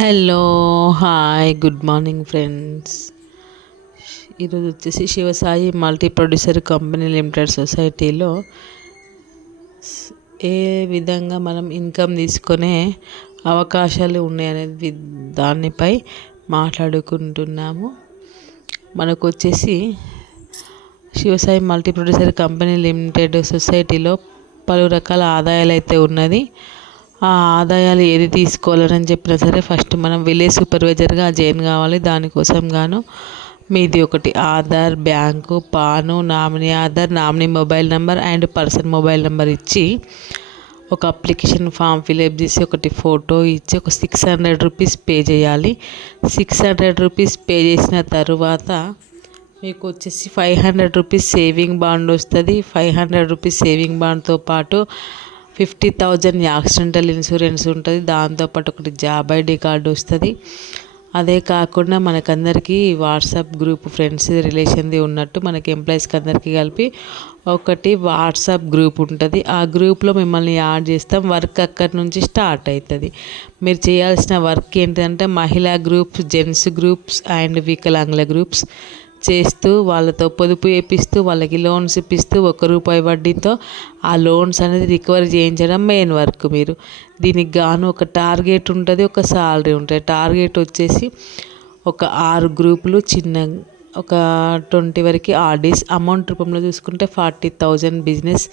Hello hi good morning friends ఈరోజు వచ్చేసి Shivasai Multi Producer Company Limited సొసైటీలో ఏ విధంగా మనం ఇన్కమ్ తీసుకునే అవకాశాలు ఉన్నాయనేది దానిపై మాట్లాడుకుంటున్నాము. మనకు వచ్చేసి Shivasai Multi Producer Company Limited సొసైటీలో పలు రకాల ఆదాయాలు అయితే ఉన్నది. ఆ ఆదాయాలు ఏది తీసుకోవాలని చెప్పినా సరే ఫస్ట్ మనం విలేజ్ సూపర్వైజర్గా జాయిన్ కావాలి. దానికోసం గాను మీది ఒకటి Aadhaar bank PAN nominee Aadhaar nominee mobile number and person mobile number ఇచ్చి ఒక అప్లికేషన్ ఫామ్ ఫిలప్ చేసి ఒకటి ఫోటో ఇచ్చి ఒక సిక్స్ హండ్రెడ్ రూపీస్ పే చేయాలి. సిక్స్ హండ్రెడ్ రూపీస్ పే చేసిన తర్వాత మీకు వచ్చేసి five hundred rupees saving bond వస్తుంది. ఫైవ్ హండ్రెడ్ రూపీస్ సేవింగ్ బాండ్తో పాటు ఫిఫ్టీ థౌజండ్ యాక్సిడెంటల్ ఇన్సూరెన్స్ ఉంటుంది. దాంతోపాటు ఒకటి జాబ్ ఐడి కార్డు వస్తుంది. అదే కాకుండా మనకందరికీ వాట్సాప్ గ్రూప్ ఫ్రెండ్స్ రిలేషన్ది ఉన్నట్టు మనకి ఎంప్లాయీస్కి అందరికీ కలిపి ఒకటి వాట్సాప్ గ్రూప్ ఉంటుంది. ఆ గ్రూప్లో మిమ్మల్ని యాడ్ చేస్తాం. వర్క్ అక్కడి నుంచి స్టార్ట్ అవుతుంది. మీరు చేయాల్సిన వర్క్ ఏంటంటే మహిళా గ్రూప్స్ జెంట్స్ గ్రూప్స్ అండ్ వికలాంగుల గ్రూప్స్. చేస్తూ వాళ్ళతో పొదుపు వేపిస్తూ వాళ్ళకి లోన్స్ ఇప్పిస్తూ ఒక రూపాయి వడ్డీతో ఆ లోన్స్ అనేది రికవర్ చేయించడం మెయిన్ వర్క్ మీరు. దీనికి గాను ఒక టార్గెట్ ఉంటుంది ఒక సాలరీ ఉంటుంది. టార్గెట్ వచ్చేసి ఒక ఆరు గ్రూపులు చిన్న ఒక ట్వంటీ వరకు ఆర్డీస్ అమౌంట్ రూపంలో చూసుకుంటే ఫార్టీ థౌజండ్ బిజినెస్.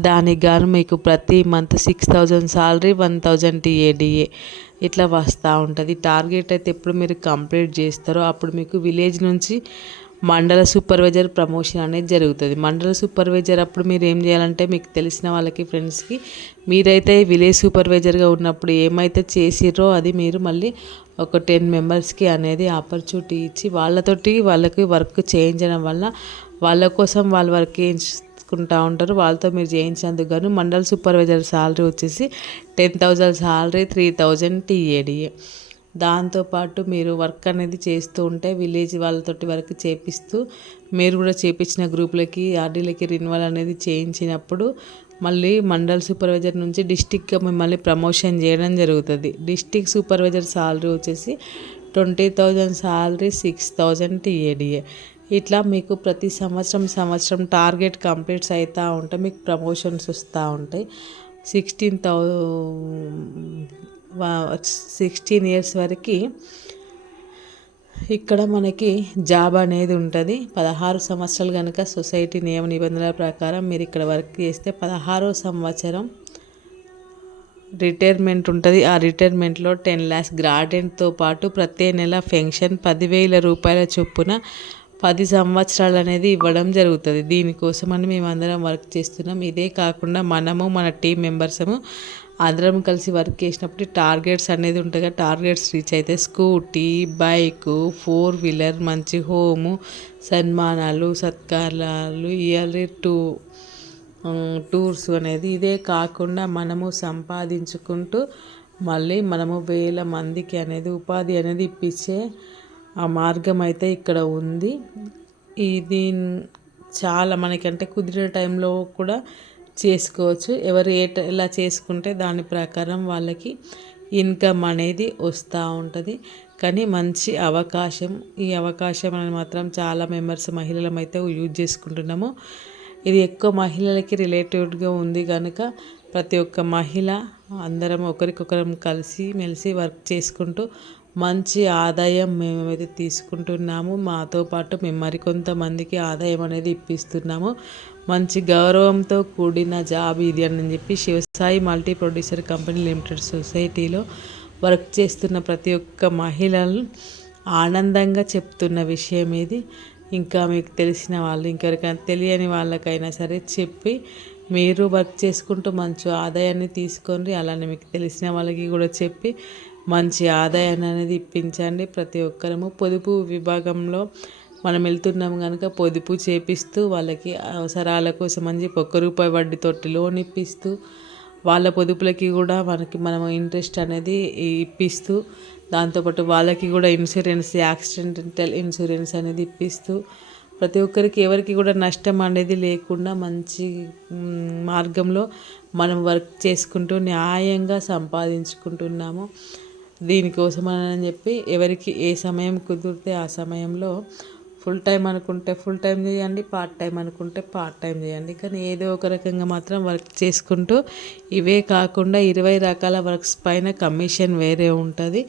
దానికి గాను మీకు ప్రతి month six thousand salary one thousand TA DA ఇట్లా వస్తూ ఉంటుంది. టార్గెట్ అయితే ఎప్పుడు మీరు కంప్లీట్ చేస్తారో అప్పుడు మీకు విలేజ్ నుంచి మండల సూపర్వైజర్ ప్రమోషన్ అనేది జరుగుతుంది. మండల సూపర్వైజర్ అప్పుడు మీరు ఏం చేయాలంటే మీకు తెలిసిన వాళ్ళకి ఫ్రెండ్స్కి మీరైతే విలేజ్ సూపర్వైజర్గా ఉన్నప్పుడు ఏమైతే చేసిర్రో అది మీరు మళ్ళీ ఒక టెన్ మెంబర్స్కి అనేది ఆపర్చునిటీ ఇచ్చి వాళ్ళతోటి వాళ్ళకి వర్క్ చేయించడం వల్ల వాళ్ళ కోసం వాళ్ళ వర్క్ చేయించుకుంటా ఉంటారు. వాళ్ళతో మీరు చేయించినందుకు గాను మండల సూపర్వైజర్ సాలరీ వచ్చేసి ten thousand salary three thousand TA DA. దాంతోపాటు మీరు వర్క్ అనేది చేస్తూ ఉంటే విలేజ్ వాళ్ళతోటి వర్క్ చేపిస్తూ మీరు కూడా చేపించిన గ్రూపులకి ఆర్డీలకి రిన్యువల్ అనేది చేయించినప్పుడు మళ్ళీ మండల్ సూపర్వైజర్ నుంచి డిస్టిక్గా మిమ్మల్ని ప్రమోషన్ చేయడం జరుగుతుంది. డిస్టిక్ సూపర్వైజర్ సాలరీ వచ్చేసి twenty thousand salary six thousand TA DA ఇట్లా మీకు ప్రతి సంవత్సరం సంవత్సరం టార్గెట్ కంప్లీట్స్ అవుతూ ఉంటే మీకు ప్రమోషన్స్ వస్తూ ఉంటాయి. సిక్స్టీన్ థౌ సిక్స్టీన్ ఇయర్స్ వరకు ఇక్కడ మనకి జాబ్ అనేది ఉంటుంది. పదహారు సంవత్సరాలు కనుక సొసైటీ నియమ నిబంధనల ప్రకారం మీరు ఇక్కడ వర్క్ చేస్తే పదహారో సంవత్సరం రిటైర్మెంట్ ఉంటుంది. ఆ రిటైర్మెంట్లో టెన్ ల్యాక్స్ గ్రాడెంట్తో పాటు ప్రతి నెల పెన్షన్ పదివేల రూపాయల చొప్పున పది సంవత్సరాలు అనేది ఇవ్వడం జరుగుతుంది. దీనికోసమని మేమందరం వర్క్ చేస్తున్నాం. ఇదే కాకుండా మనము మన టీం మెంబర్సము అందరం కలిసి వర్క్ చేసినప్పుడు టార్గెట్స్ అనేది ఉంటాయి కదా. టార్గెట్స్ రీచ్ అయితే స్కూటీ బైకు ఫోర్ వీలర్ మంచి హోము సన్మానాలు సత్కారాలు ఇయర్లీ టూ టూర్స్ అనేది. ఇదే కాకుండా మనము సంపాదించుకుంటూ మళ్ళీ మనము వేల మందికి అనేది ఉపాధి అనేది ఇప్పించే ఆ మార్గం అయితే ఇక్కడ ఉంది. ఇది చాలా మనకంటే కుదిరే టైంలో కూడా చేసుకోవచ్చు. ఎవరు ఏ ఇలా ఎలా చేసుకుంటే దాని ప్రకారం వాళ్ళకి ఇన్కమ్ అనేది వస్తూ ఉంటుంది. కానీ మంచి అవకాశం ఈ అవకాశం అనేది మాత్రం చాలా మెంబర్స్ మహిళలం అయితే యూజ్ చేసుకుంటున్నాము. ఇది ఎక్కువ మహిళలకి రిలేటెడ్గా ఉంది కనుక ప్రతి ఒక్క మహిళ అందరం ఒకరికొకరం కలిసి మెలిసి వర్క్ చేసుకుంటూ మంచి ఆదాయం మేమైతే తీసుకుంటున్నాము. మాతో పాటు మేము మరికొంతమందికి ఆదాయం అనేది ఇప్పిస్తున్నాము. మంచి గౌరవంతో కూడిన జాబ్ ఇది అని చెప్పి Shivasai Multi Producer Company Limited సొసైటీలో వర్క్ చేస్తున్న ప్రతి ఒక్క మహిళలు ఆనందంగా చెప్తున్న విషయం ఇది. ఇంకా మీకు తెలిసిన వాళ్ళు ఇంకెవరికైనా తెలియని వాళ్ళకైనా సరే చెప్పి మీరు వర్క్ చేసుకుంటూ మంచి ఆదాయాన్ని తీసుకోండి. అలానే మీకు తెలిసిన వాళ్ళకి కూడా చెప్పి మంచి ఆదాయాన్ని అనేది ఇప్పించండి. ప్రతి ఒక్కరము పొదుపు విభాగంలో మనం వెళ్తున్నాము కనుక పొదుపు చేపిస్తూ వాళ్ళకి అవసరాల కోసం అని చెప్పి ఒక్క రూపాయి వడ్డీతోటి లోన్ ఇప్పిస్తూ వాళ్ళ పొదుపులకి కూడా మనకి మనం ఇంట్రెస్ట్ అనేది ఇప్పిస్తూ దాంతోపాటు వాళ్ళకి కూడా ఇన్సూరెన్స్ యాక్సిడెంటల్ ఇన్సూరెన్స్ అనేది ఇప్పిస్తూ ప్రతి ఒక్కరికి ఎవరికి కూడా నష్టం అనేది లేకుండా మంచి మార్గంలో మనం వర్క్ చేసుకుంటూ న్యాయంగా సంపాదించుకుంటున్నాము. దీనికోసం అని చెప్పి ఎవరికి ఏ సమయం కుదిరితే ఆ సమయంలో ఫుల్ టైం అనుకుంటే ఫుల్ టైం చేయండి పార్ట్ టైం అనుకుంటే పార్ట్ టైం చేయండి. కానీ ఏదో ఒక రకంగా మాత్రం వర్క్ చేసుకుంటూ ఇవే కాకుండా ఇరవై రకాల వర్క్స్ పైన కమిషన్ వేరే ఉంటుంది.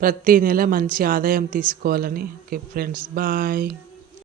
ప్రతి నెల మంచి ఆదాయం తీసుకోవాలని. Okay friends bye.